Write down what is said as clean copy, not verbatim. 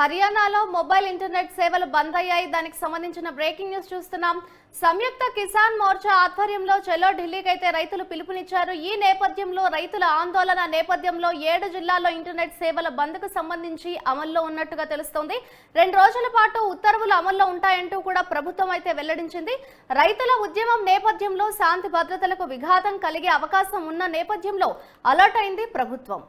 హర్యానాలో mobile internet సేవలు బంద్ అయ్యాయి. దానికి సంబంధించిన బ్రేకింగ్ న్యూస్ చూస్తున్నాం. సంయుక్త కిసాన్ మోర్చా ఆధ్వర్యంలో చలో ఢిల్లీకి అయితే రైతులు పిలుపునిచ్చారు. ఈ నేపథ్యంలో రైతుల ఆందోళన నేపథ్యంలో 7 జిల్లాల్లో ఇంటర్నెట్ సేవల బంద్కు సంబంధించి అమల్లో ఉన్నట్టుగా తెలుస్తోంది. 2 రోజుల పాటు ఉత్తర్వులు అమల్లో ఉంటాయంటూ కూడా ప్రభుత్వం అయితే వెల్లడించింది. రైతుల ఉద్యమం నేపథ్యంలో శాంతి భద్రతలకు విఘాతం కలిగే అవకాశం ఉన్న నేపథ్యంలో అలర్ట్ అయింది ప్రభుత్వం.